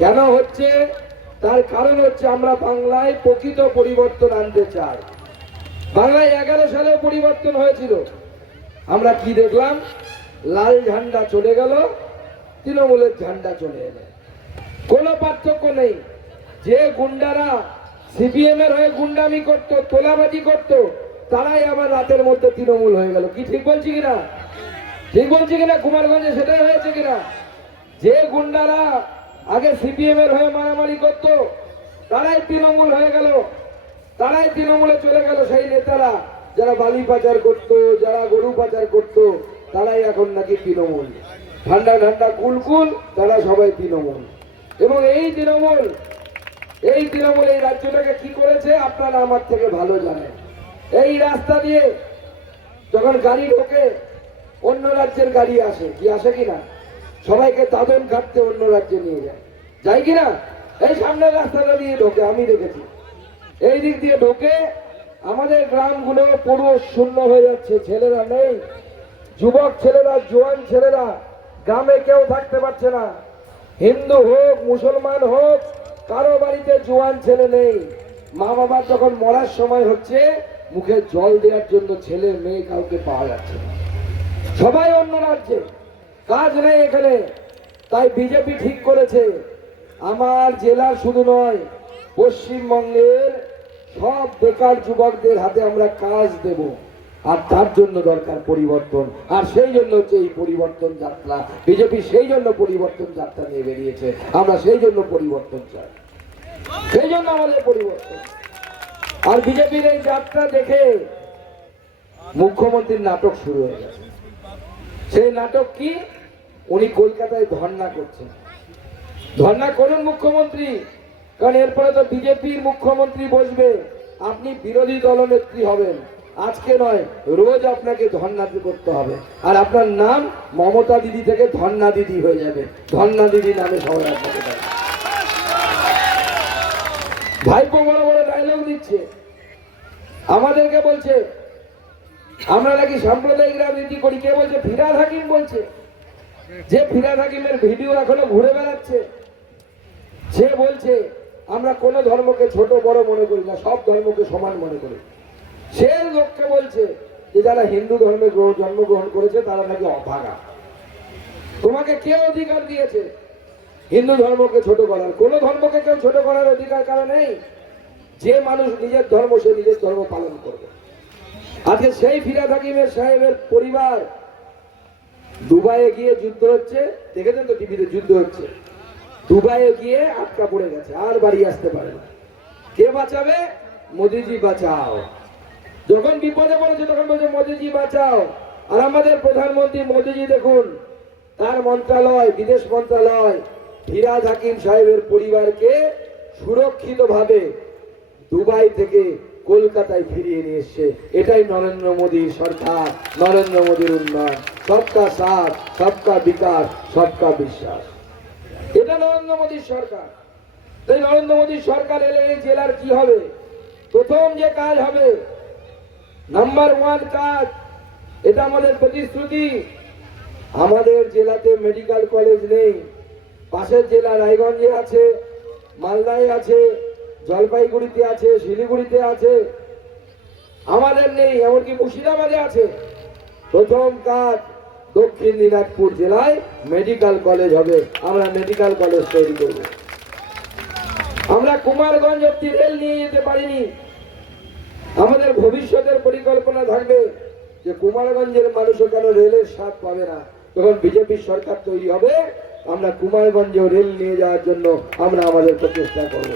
কেন হচ্ছে? তার কারণ হচ্ছে আমরা বাংলায় প্রকৃত পরিবর্তন আনতে চাই। বাংলায় 11 সালে পরিবর্তন হয়েছিল। আমরা কি দেখলাম? লাল ঝান্ডা চলে গেল, তৃণমূলের ঝান্ডা চলে এলো। কোনো পার্থক্য নেই। যে গুন্ডারা সিপিএম এর হয়ে গুন্ডামি করত, তোলাবাজি করত, তারাই আবার রাতের মধ্যে তৃণমূল হয়ে গেল। কি ঠিক বলছি কিনা? ঠিক বলছি কিনা? কুমারগঞ্জে সেটাই হয়েছে কিনা? যে গুন্ডারা আগে সিপিএম এর হয়ে মারামারি করত, তারাই তৃণমূল হয়ে গেল, তারাই তৃণমূলে চলে গেল। সেই নেতারা যারা বালি পাচার করত, যারা গরু পাচার করত, তারাই এখন নাকি তৃণমূল। ঠান্ডা ঠান্ডা কুলকুল, তারা সবাই তৃণমূল। এবং এই তৃণমূল এই রাজ্যটাকে কি করেছে আপনারা আমার থেকে ভালো জানেন। এই রাস্তা দিয়ে যখন গাড়ি ঢোকে, অন্য রাজ্যের গাড়ি আসে, কি আসে কিনা? সবাইকে দাদন কাটতে অন্য রাজ্যে নিয়ে যায়, যাই কিনা? এই সামনের রাস্তাটা দিয়ে ঢোকে, আমি দেখেছি। এই দিক দিয়ে ঢোকে, আমাদের গ্রামগুলো পুরো শূন্য হয়ে যাচ্ছে। ছেলেরা নেই, যুবক ছেলেরা, জোয়ান ছেলেরা গ্রামে কেউ থাকতে পারছে না। হিন্দু হোক, মুসলমান হোক, কারো বাড়িতে জোয়ান ছেলে নেই। মা বাবা যখন মরার সময় হচ্ছে, মুখে জল দেওয়ার জন্য ছেলে মেয়ে কাউকে পাওয়া যাচ্ছে না। সবাই অন্য রাজ্যে, কাজ নেই এখানে। তাই বিজেপি ঠিক করেছে, আমার জেলার শুধু নয়, পশ্চিমবঙ্গের সব বেকার যুবকদের হাতে আমরা কাজ দেব। আর তার জন্য দরকার পরিবর্তন। আর সেই জন্য হচ্ছে এই পরিবর্তন যাত্রা। বিজেপি সেই জন্য পরিবর্তন যাত্রা নিয়ে বেরিয়েছে। আমরা সেই জন্য পরিবর্তন চাই, সেই জন্য আমাদের পরিবর্তন। আর বিজেপির এই যাত্রা দেখে মুখ্যমন্ত্রীর নাটক শুরু হয়ে গেছে। সেই নাটক কি? উনি কলকাতায় ধর্ণা করছেন। ধর্ণা করুন মুখ্যমন্ত্রী, কারণ এরপরে তো বিজেপির মুখ্যমন্ত্রী বসবে, আপনি বিরোধী দলনেত্রী হবেন। আজকে নয়, রোজ আপনাকে ধর্ণা করতে হবে। আর আপনার নাম মমতা দিদি থেকে ধর্ণা দিদি হয়ে যাবে। ধর্ণা দিদি নামে সবাই আপনাকে ডাকে। ভাইপো বড় বড় ডায়লগ দিচ্ছে, আমাদেরকে বলছে আমরা নাকি সাম্প্রদায়িক রাজনীতি করি। কে বলছে? ফিরহাদ হাকিম বলছে। যে ফিরহাদ হাকিমের ভিডিও এখনো ঘুরে বেড়াচ্ছে, সে বলছে আমরা কোন ধর্মকে ছোট বড় মনে করি না, সব ধর্মকে সমান মনে করি। সে লোককে বলছে যে যারা হিন্দু ধর্মে জন্মগ্রহণ করেছে তারা নাকি অভাগা। তোমাকে কে অধিকার দিয়েছে হিন্দু ধর্মকে ছোট করার? কোন ধর্মকে কেউ ছোট করার অধিকার কারো নেই। যে মানুষ নিজের ধর্ম, সে নিজের ধর্ম পালন করবে। আজকে সেই ফিরহাদ হাকিমের সাহেবের পরিবার দুবাইয়ে গিয়ে যুদ্ধ হচ্ছে, দেখেছেন তো টিভিতে? যুদ্ধ হচ্ছে, দুবাইয়ে গিয়ে আটকা পড়ে গেছে, আর বাড়ি আসতে পারে না। কে বাঁচাবে? মোদিজি বাঁচাও। যখন বিপদে পড়েছে তখন বলছে মোদিজি বাঁচাও। আর আমাদের প্রধানমন্ত্রী মোদিজি দেখুন, তার মন্ত্রণালয়, বিদেশ মন্ত্রণালয় ফিরহাদ হাকিম সাহেবের পরিবারকে সুরক্ষিতভাবে দুবাই থেকে কলকাতায় ফিরিয়ে নিয়ে এসছে। এটাই নরেন্দ্র মোদীর সরকার, নরেন্দ্র মোদীর উন্নয়ন। সবকা সাথ, সবকা বিকাশ, সবকা বিশ্বাস, এটা নরেন্দ্র মোদীর সরকার। তাই নরেন্দ্র মোদীর সরকার এলে এই জেলার কি হবে? প্রথম যে কাজ হবে, নাম্বার 1 কাজ, এটা আমাদের প্রতিশ্রুতি। আমাদের জেলাতে মেডিকেল কলেজ নেই। পাশের জেলা রায়গঞ্জে আছে, মালদায় আছে, জলপাইগুড়িতে আছে, শিলিগুড়িতে আছে, আমাদের নেই। এমনকি মুর্শিদাবাদে আছে। প্রথম কাজ, দক্ষিণ দিনাজপুর জেলায় মেডিকেল কলেজ হবে। আমরা মেডিকেল কলেজ তৈরি করব। আমরা কুমারগঞ্জ অব্দি রেল নিয়ে যেতে পারিনি। আমাদের ভবিষ্যতের পরিকল্পনা থাকবে যে কুমারগঞ্জের মানুষও কেন রেলের স্বাদ পাবে না। যখন বিজেপির সরকার তৈরি হবে, আমরা কুমারগঞ্জেও রেল নিয়ে যাওয়ার জন্য আমরা আমাদের প্রচেষ্টা করব।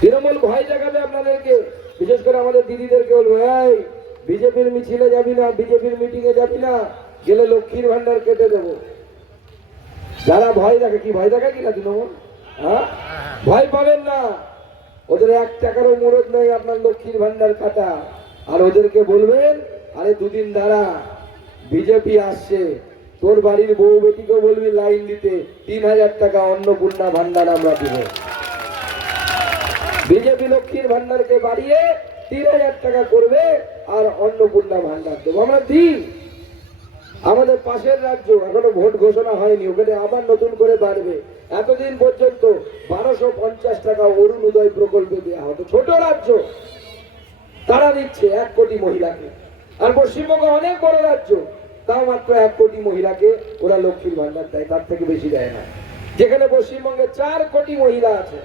তৃণমূল ভয় দেখাবে আপনাদেরকে, বিশেষ করে আমাদের দিদিদেরকে বলবো, এই বিজেপির মিছিলে যাবি না, বিজেপির মিটিং এ যাবি না, গেলে লক্ষ্মীর ভান্ডার কেটে দেবো। যারা ভয় দেখে, কি ভয় দেখে কিনা তৃণমূল? হ্যাঁ, ভয় পাবেন না। ওদের 1 টাকারও মুরদ নেই আপনার লক্ষ্মীর ভান্ডার কাটা। আর ওদেরকে বলবেন, আরে দুদিন দাঁড়া, বিজেপি আসছে, তোর বাড়ির বউ বেটিকে বলবি লাইন দিতে, 3000 টাকা অন্নপূর্ণা ভান্ডার আমরা দিব। বিজেপি লক্ষ্মীর ভান্ডারকে বাড়িয়ে 3000 টাকা করবে আর অন্নপূর্ণা ভান্ডার দেবো। আমরা দিই, আমাদের পাশের রাজ্য এখনো ভোট ঘোষণা হয়নি, ওখানে আবার নতুন করে বাড়বে। এতদিন পর্যন্ত 1250 টাকা অরুণোদয় প্রকল্পে দেওয়া হতো, ছোট রাজ্য তারা দিচ্ছে 1 কোটি মহিলাকে। আর পশ্চিমবঙ্গ অনেক বড় রাজ্য, তাও মাত্র 1 কোটি মহিলাকে ওরা লক্ষ্মীর ভান্ডার দেয়, তার থেকে বেশি দেয় না। যেখানে পশ্চিমবঙ্গে 4 কোটি মহিলা আছে,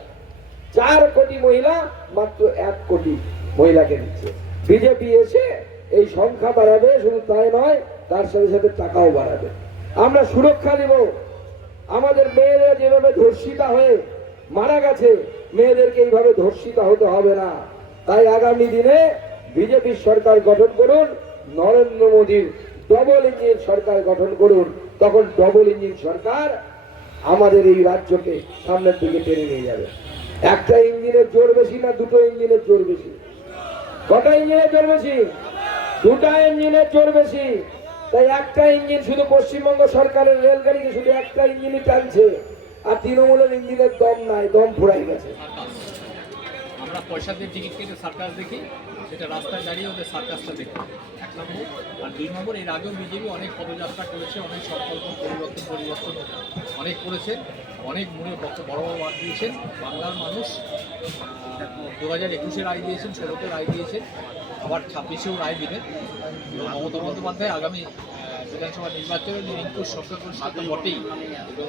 4 কোটি মহিলা মাত্র 1 কোটি মহিলাকে দিচ্ছে। বিজেপি এসে এই সংখ্যা বাড়াবে, শুধু তাই নয় তার সাথে সাথে টাকাও বাড়াবে। আমরা সুরক্ষা দেব। আমাদের মেয়েরা যেভাবে ধর্ষিতা হয়ে মারা গেছে, মেয়েদেরকে এইভাবে ধর্ষিতা হতে হবে না। তাই আগামী দিনে বিজেপির সরকার গঠন করুন, নরেন্দ্র মোদীর ডবল ইঞ্জিন সরকার গঠন করুন। তখন ডবল ইঞ্জিন সরকার আমাদের এই রাজ্যকে সামনের দিকে টেনে নিয়ে যাবে। একটা ইঞ্জিনের জোর বেশি না দুটো ইঞ্জিনের জোর বেশি? কটা ইঞ্জিনের জোর বেশি? দুটা ইঞ্জিনের জোর বেশি। তাই একটা ইঞ্জিন শুধু পশ্চিমবঙ্গ সরকারের রেলগাড়িকে শুধু একটা ইঞ্জিনই টানছে, আর তৃণমূলের ইঞ্জিনের দম নাই, দম ফুরাই গেছে। আমরা পয়সা দিয়ে টিকিট কেটে সার্কাস দেখি, সেটা রাস্তায় দাঁড়িয়ে ওদের সার্কাসটা দেখি, 1 নম্বর। আর 2 নম্বর, এর আগেও বিজেপি অনেক পদযাত্রা করেছে, অনেক সংকল্প পরিবর্তন অনেক করেছেন, অনেক মনে বড় বড় ওয়ার্ড দিয়েছেন। বাংলার মানুষ 2021-এ রায় দিয়েছেন, 16-তে রায় দিয়েছেন, আবার 26-এও রায় দিবেন। মমতা বন্দ্যোপাধ্যায় আগামী বিধানসভা নির্বাচনে রিঙ্কুর সরকার পরিষদ বটেই, এবং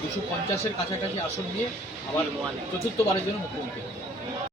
250-এর কাছাকাছি আসন নিয়ে আবার 4র্থবারের জন্য মুখ্যমন্ত্রী।